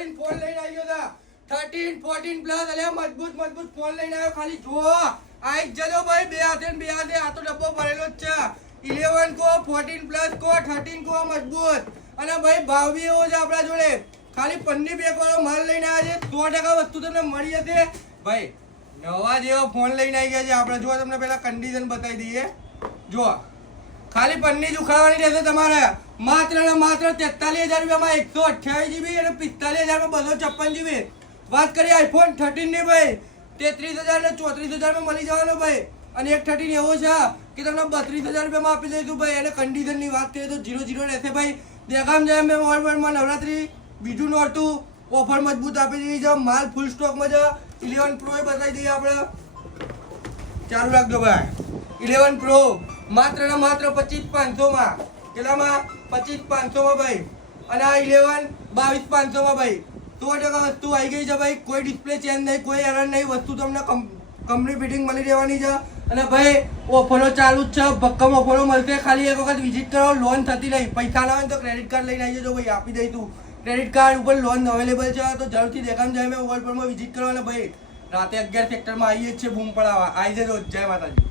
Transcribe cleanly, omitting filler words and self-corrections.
ભરીને ફોન લઈને આવ્યો હતા 13 14 પ્લસ અલ્યા મજબૂત ફોન લઈને આવ્યો ખાલી જો આઈ જજો ભાઈ બે હાથે આ તો ડબ્બો ભરેલો જ છે 11 કો 14 પ્લસ કો 13 કો મજબૂત અને ભાઈ ભાવ બી એવો છે આપણા જોડે ખાલી પન્ની બેક વાળો માલ લઈને આવ્યા છે 100% વસ્તુ તમને મળી જશે ભાઈ નવા જેવો ફોન લઈને આવી ગયા છે આપણે જો તમને પહેલા કન્ડિશન બતાવી દઈએ જો ખાલી પન્ની જ ઉખાડવાની રહેશે તમારે માત્ર ને માત્ર 43,000 રૂપિયામાં 128 GB અને 45,000 માં 256 GB વાત કરીએ આઈફોન 13 ની ભાઈ 33,000 ને 34,000 માં મળી જવાનો ભાઈ અને એક 13 એવો છે કે તમને 32,000 રૂપિયામાં આપી દઈશું ભાઈ અને કન્ડિશન ની વાત કરીએ તો 0-0 રહેશે ભાઈ દેખામ જાય મેં મોબાઈલમાં નવરાત્રી બીજું નોરતું ઓફર મજબૂત આપી દીધી છે માલ ફૂલ સ્ટોકમાં છે 11 પ્રો એ બતાવી દઈએ આપણે ચાલુ રાખજો ભાઈ 11 પ્રો માત્ર ને માત્ર 25,500 માં કેટલામાં 25,500 માં ભાઈ અને આ 11 22,500 માં ભાઈ 100% વસ્તુ આવી ગઈ છે ભાઈ કોઈ ડિસ્પ્લે ચેન્જ નહીં કોઈ એરર નહીં વસ્તુ તમને કંપની ફિટિંગ મળી રહેવાની છે અને ભાઈ ઓફરો ચાલુ જ છે ભક્કમ ઓફરો મળશે ખાલી એક વખત વિઝિટ કરો લોન થતી નહીં પૈસા ના હોય તો ક્રેડિટ કાર્ડ લઈને આવી જજો ભાઈ આપી દઈશું ક્રેડિટ કાર્ડ ઉપર લોન અવેલેબલ છે તો જરૂરથી દેખામ જાય મેં મોબાઈલ પરમાં વિઝિટ કરો અને ભાઈ રાતે 11 સેક્ટરમાં આવીએ જ છે બૂમ પડાવવા આવી જજો જય માતાજી